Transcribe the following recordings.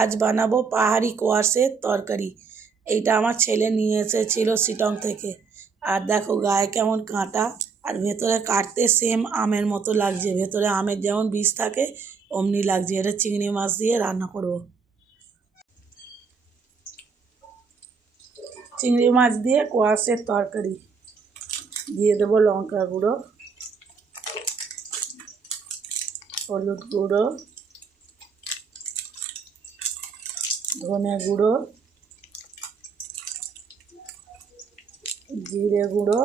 আজ বানাবো পাহাড়ি কোয়াশের তরকারি। এইটা আমার ছেলে নিয়ে এসেছিল শিলং থেকে। আর দেখো গায়ে কেমন কাঁটা, আর ভেতরে কাটতে সেম আমের মতো লাগছে, ভেতরে আমের যেমন বীজ থাকে অমনি লাগছে। এটা চিংড়ি মাছ দিয়ে রান্না করব। চিংড়ি মাছ দিয়ে কোয়াশের তরকারি। দিয়ে দেবো লঙ্কা গুঁড়ো, হলুদ গুঁড়ো, ধনে গুঁড়ো, জিরে গুঁড়ো,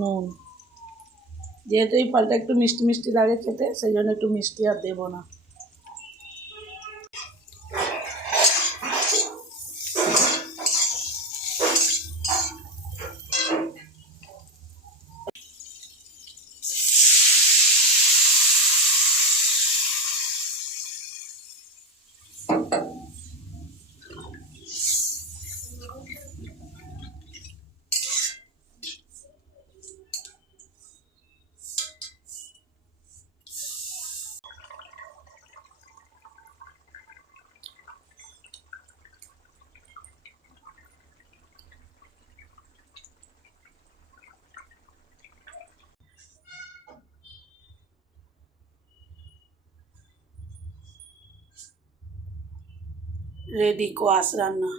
নুন। যেহেতু এই ফলটা একটু মিষ্টি মিষ্টি লাগে খেতে, সেই জন্য একটু মিষ্টি আর দেবো না। রেডি কোয়াশ রান্না।